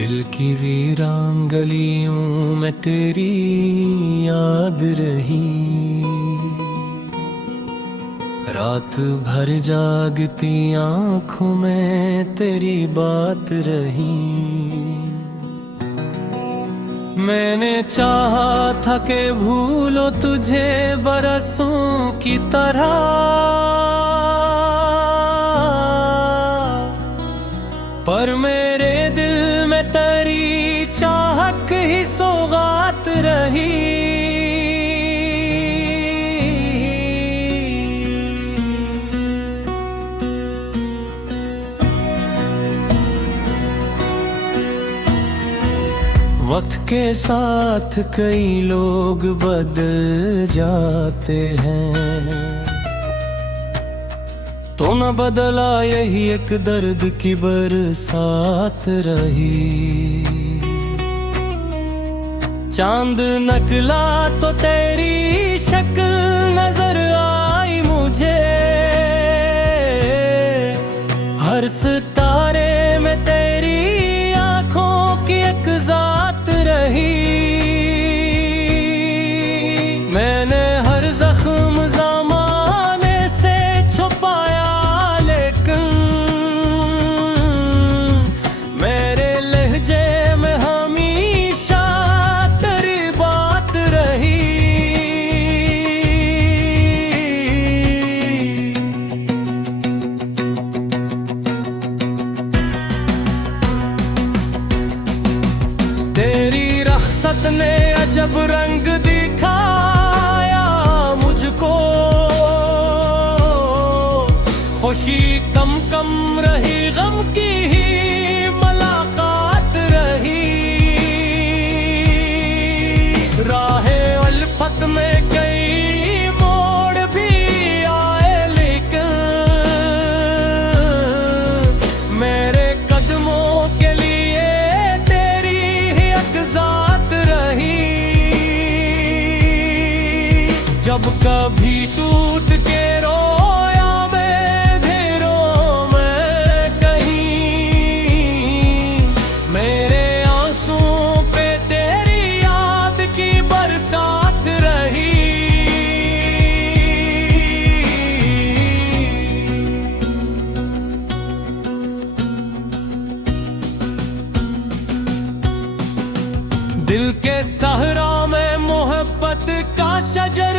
दिल की वीरान गलियों में तेरी याद रही, रात भर जागती आंखों में तेरी बात रही। मैंने चाहा था कि भूलो तुझे बरसों की तरह, पर मेरे दिल में तेरी चाहत ही सौगात रही। वक्त के साथ कई लोग बदल जाते हैं, तो न बदला यही एक दर्द की बरसात रही। चांद निकला तो तेरी शक्ल नजर आई मुझे, हर सितारे में तेरी आंखों की एक जात रही। मैंने हर जख्म ज़माने से छुपाया, लेकिन मेरे लहजे में हमेशा तेरी बात रही। तेरी रख्सत ने अजब रंग दिखाया मुझको, खुशी कम कम रही, गम की ही मुलाकात रही। राहे उल्फत में कई मोड़ भी आए, लेकिन मेरे कदमों के लिए तेरी ही एक जात रही। जब कभी टूट के रोया मैं अंधेरों में कहीं, मेरे आंसुओं पे तेरी याद की बरसात रही। दिल के सहरा में मोहब्बत का शजर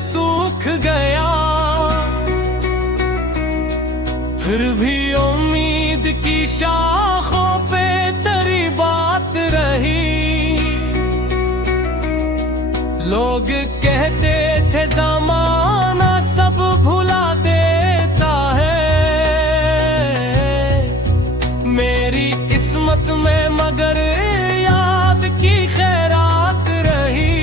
सूख गया, फिर भी उम्मीद की शाखों पे तेरी बात रही। लोग कहते थे ज़माना सब भुला देता है, मेरी किस्मत में मगर याद की खैरात रही।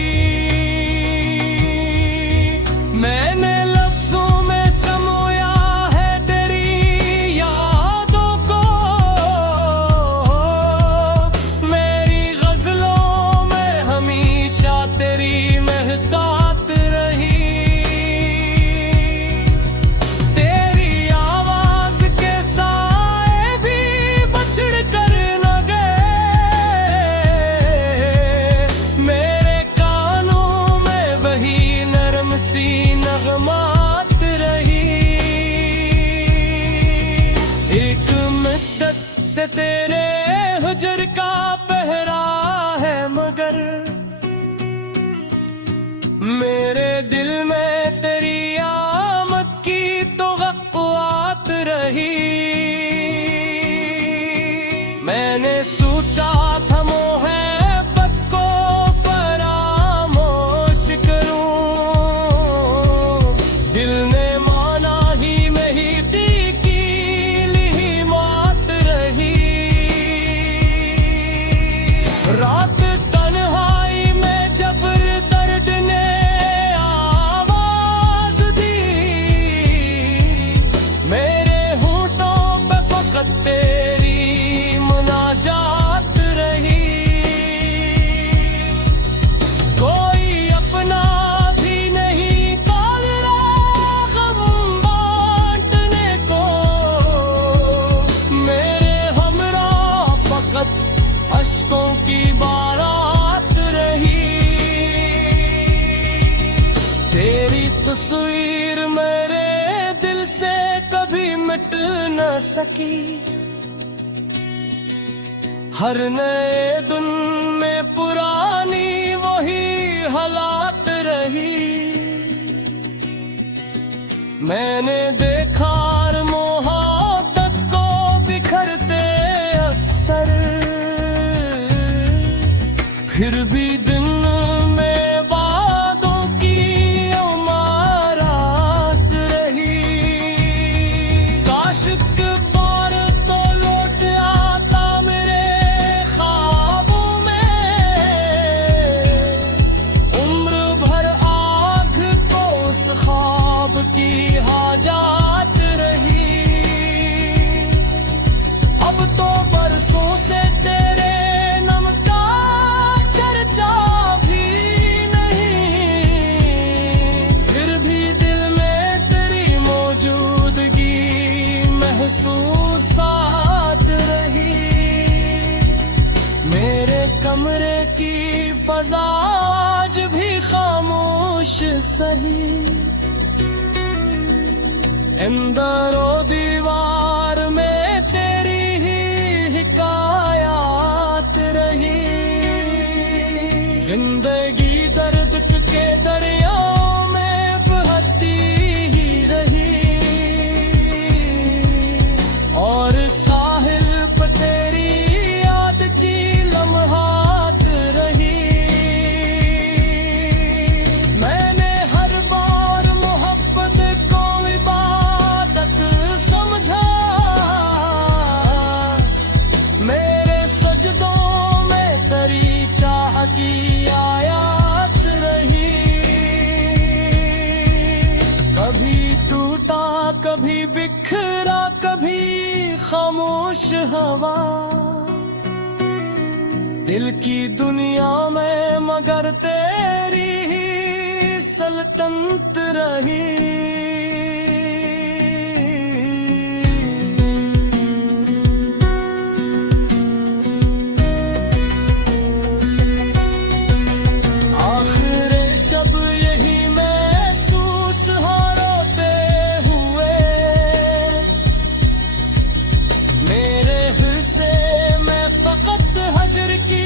मैंने लफ्जों में समोया है तेरी यादों को, मेरी गजलों में हमेशा तेरी महतात रही। तेरी आवाज के साए भी बछड़ कर न गए, मेरे कानों में वही नरम सी नगमात रही। एक मुद्दत से तेरे हुजर का पहरा है, मगर मेरे दिल में तेरी आमद की तो वक़्वात रही। मैंने सोचा था मोहब्बत को फरामोश करूं, दिल ने माना ही नहीं, तीकील ही मात रही। रात तन्हाई में जबर दर्द ने आवाज दी, न सकी। हर नए दिन में पुरानी वही हालात रही। मैंने देखा मोहब्बत को बिखरते अक्सर, फिर भी दिन में वादों की उमारत रही। काश एक बार तो लौट आता मेरे ख्वाबों में, उम्र भर आग को उस ख्वाब की हाजात रही। अब तो बरसों से तेरे नाम का चर्चा भी नहीं, फिर भी दिल में तेरी मौजूदगी महसूसात रही। मेरे कमरे की फजा आज भी खामोश सही, अंदरो दीवार में तेरी ही हिकायात रही। जिंदगी दर्द के दरियाओं में बहती ही रही, और साहिल पर तेरी याद की लम्हात रही। मैंने हर बार मोहब्बत को इबादत समझा, मेरे सजदों में तेरी चाह की आयत रही। कभी टूटा कभी बिखरा कभी खामोश हवा, दिल की दुनिया में मगर तेरी ही सल्तनत रही। आखिर शब यही महसूस हारोते हुए, मेरे हिस्से में फकत हजर की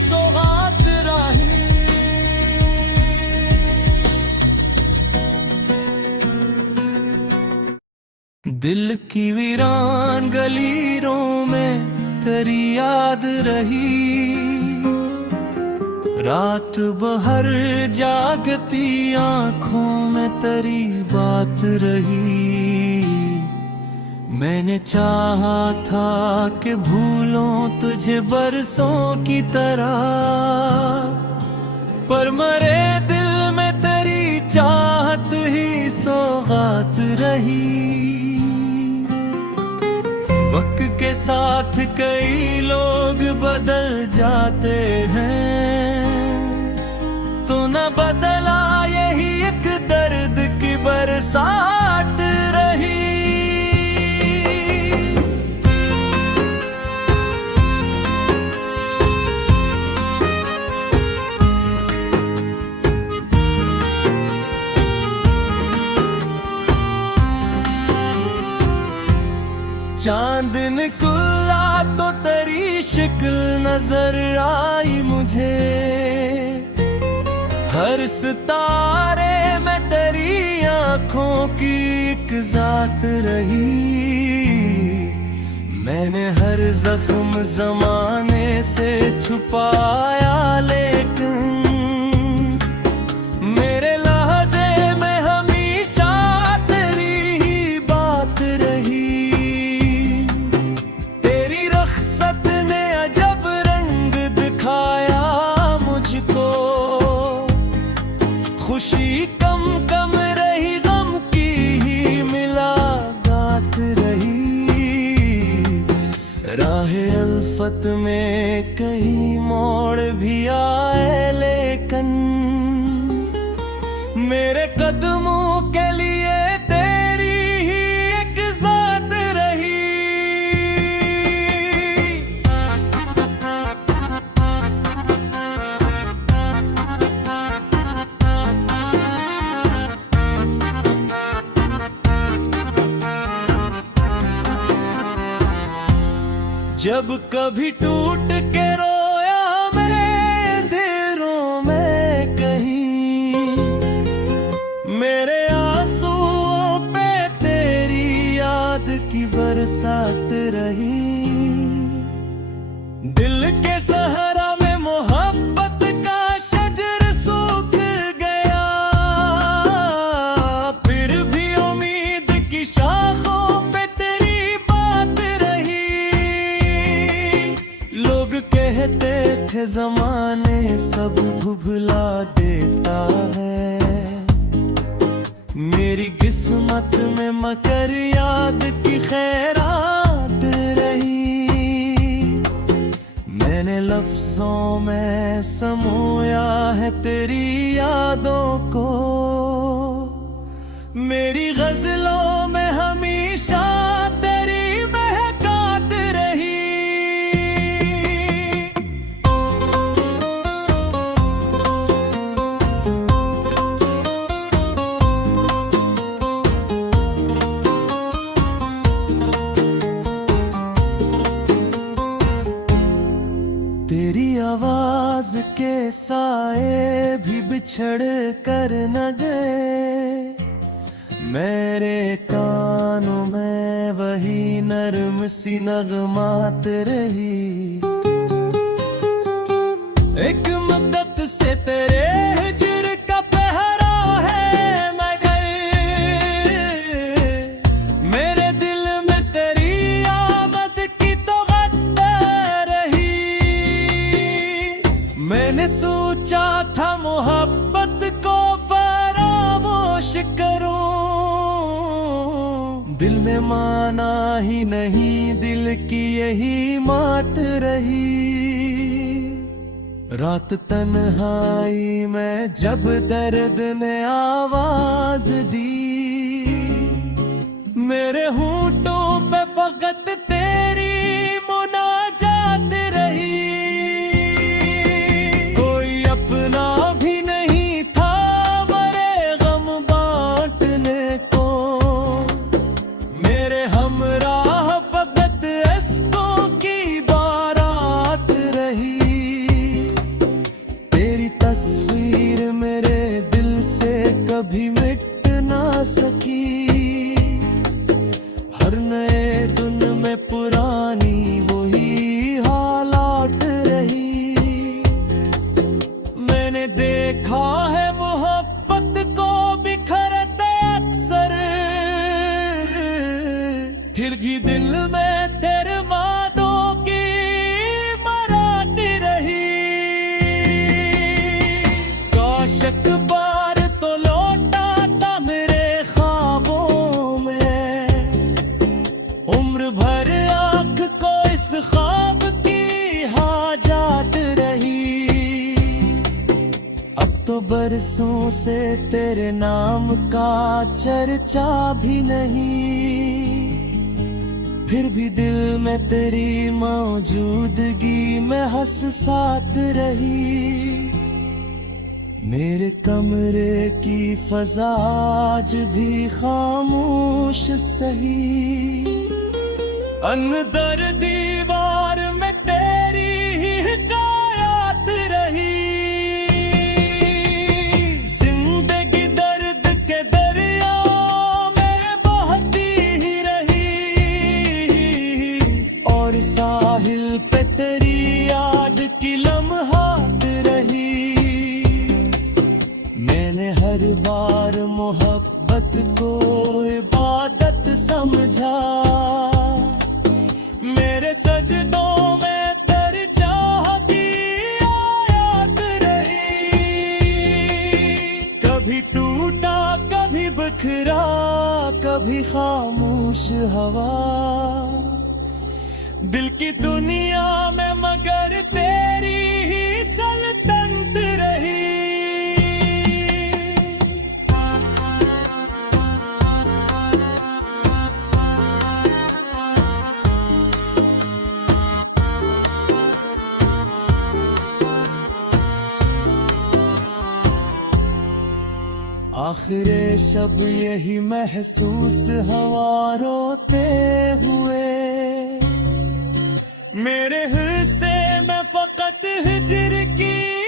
सौगात रही। दिल की वीरान गलीरों में तेरी याद रही। रात बहर जागती आंखों में तेरी बात रही। मैंने चाहा था कि भूलों तुझे बरसों की तरह, पर मरे दिल में तेरी चाहत ही सौगात रही। वक्त के साथ कई लोग बदल जाते हैं, तो न बदला यही एक दर्द की बरसात रही। चांद निकला तो तेरी शिक्ल नजर आई मुझे, हर सितारे में तेरी आंखों की एक जात रही। मैंने हर जख्म जमाने से छुपाया, लेकिन मेरे लहजे में हमेशा तेरी ही बात रही। तेरी रख्सत ने अजब रंग दिखाया मुझको, खुशी कम कम रही गम की ही मिलागात रही। राह अल्फत में कई मोड़ भी आए, लेकिन मेरे कदमों के लिए तेरी ही एक जात रही। जब कभी टूट के रोया मैं अंधेरों में कहीं, मेरे आंसुओं पे तेरी याद की बरसात रही। दिल के सहारा में मोहब्बत का शजर सूख गया, फिर भी उम्मीद की शाखों पे तेरी बात रही। लोग कहते थे जमाने सब भुला देता है, मेरी किस्मत में मगर याद की खैरात रही। मैंने लफ्जों में समोया है तेरी यादों को, मेरी गजलों में हमेशा तेरी महकात रही। तेरी आवाज के साए भी बिछड़ कर न गए, मेरे कानों में वही नर्म सी नगमात रही। एक मुद्दत से तेरे हिज्र का पहरा है मगर, मेरे दिल में तेरी आमद की तो गद्दार रही। मैंने सोचा था मोहब्बत को फरामोश करूं, दिल ने माना ही नहीं, दिल की यही मात रही। रात तन्हाई में जब दर्द ने आवाज दी, मेरे होंठों पे फकत तेरी मुनाजात रही। कोई अपना भी नहीं था मेरे गम बांटने को, मेरे हमराह फकत अश्कों की बारात रही। तेरी तस्वीर मेरे दिल से कभी मिट ना सकी, हर नए दिन में पुरानी वही हालात रही। मैंने देखा है मोहब्बत को बिखरते अक्सर, फिर भी दिल में तेरे वादों की मराती रही। काश एक बार तो लौटा था मेरे ख्वाबों में, उम्र भर आँख को इस ख्वाब की हाजत रही। अब तो बरसों से तेरे नाम का चर्चा भी नहीं, फिर भी दिल में तेरी मौजूदगी में हससात रही। मेरे कमरे की फजा आज भी खामोश सही, अंदर दीवार में तेरी ही हिकायत रही। जिंदगी दर्द के दरिया में बहती ही रही, और साहिल पे तेरी याद की लम्हात रही। मैंने हर बार मोहब्बत को इबादत समझा, मेरे सजदों में तेरी चाह की आयत रही। कभी टूटा कभी बिखरा कभी खामोश हवा, दिल की दुनिया में मगर तेरी ही सल्तनत रही। आखिरे शब यही महसूस हवा रोते हुए, मेरे हिस्से में फकत हिजर की